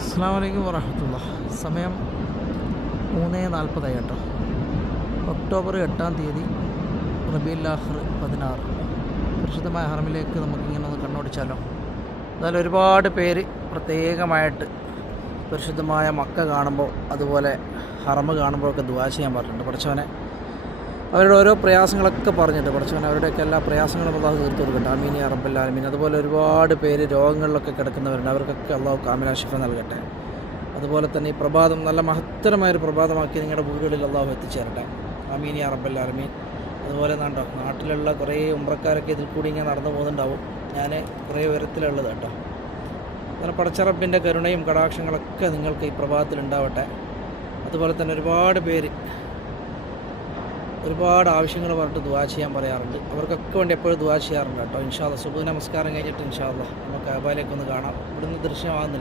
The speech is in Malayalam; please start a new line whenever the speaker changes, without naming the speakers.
അസ്സാം വലൈക്കും വറഹമത്തുള്ള സമയം മൂന്ന് നാൽപ്പതായി കേട്ടോ. ഒക്ടോബർ എട്ടാം തീയതി റബീലാഹർ പതിനാറ്. പരിശുദ്ധമായ ഹറമിലേക്ക് നമുക്കിങ്ങനെ ഒന്ന് കണ്ണോടിച്ചാലോ? എന്നാലും ഒരുപാട് പേര് പ്രത്യേകമായിട്ട് പരിശുദ്ധമായ മക്ക കാണുമ്പോൾ അതുപോലെ ഹറമ് കാണുമ്പോഴൊക്കെ ദുവാ ചെയ്യാൻ പറഞ്ഞിട്ടുണ്ട്. പഠിച്ചവനെ അവരുടെ ഓരോ പ്രയാസങ്ങളൊക്കെ പറഞ്ഞിട്ട് പഠിച്ചവൻ അവരുടെയൊക്കെ എല്ലാ പ്രയാസങ്ങളും അള്ളാഹു തീർത്ത് കൊടുക്കട്ടെ. അമീനി അറബല്ലാലമീൻ അതുപോലെ ഒരുപാട് പേര് രോഗങ്ങളിലൊക്കെ കിടക്കുന്നവരുണ്ട്. അവർക്കൊക്കെ അള്ളാഹു കാമലാശിഫ നൽകട്ടെ. അതുപോലെ തന്നെ ഈ പ്രഭാതം നല്ല മഹത്തരമായ ഒരു പ്രഭാതമാക്കി നിങ്ങളുടെ വീടുകളിൽ അള്ളാഹു എത്തിച്ചേരട്ടെ. അമീനി അറബല്ലാലമീൻ അതുപോലെ കണ്ടോ നാട്ടിലുള്ള കുറേ ഉമ്രക്കാരൊക്കെ ഇതിൽ കൂടി ഇങ്ങനെ നടന്നു പോകുന്നുണ്ടാവും. ഞാൻ കുറേ ഉയരത്തിലുള്ളത് കേട്ടോ. അങ്ങനെ പടച്ചറപ്പിന്റെ കരുണയും കടാക്ഷങ്ങളൊക്കെ നിങ്ങൾക്ക് ഈ പ്രഭാതത്തിൽ ഉണ്ടാവട്ടെ. അതുപോലെ തന്നെ ഒരുപാട് പേര് ഒരുപാട് ആവശ്യങ്ങൾ പറഞ്ഞിട്ട് ദുവാ ചെയ്യാൻ പറയാറുണ്ട്. അവർക്കൊക്കെ വേണ്ടി എപ്പോഴും ദുവാ ചെയ്യാറുണ്ട് കേട്ടോ. ഇൻഷാല്ല സുബു നമസ്കാരം കഴിഞ്ഞിട്ട് ഇൻഷാല്ല നമുക്ക് അബാലേക്ക് കാണാം. ഇവിടുന്ന് ദൃശ്യമാകുന്നില്ല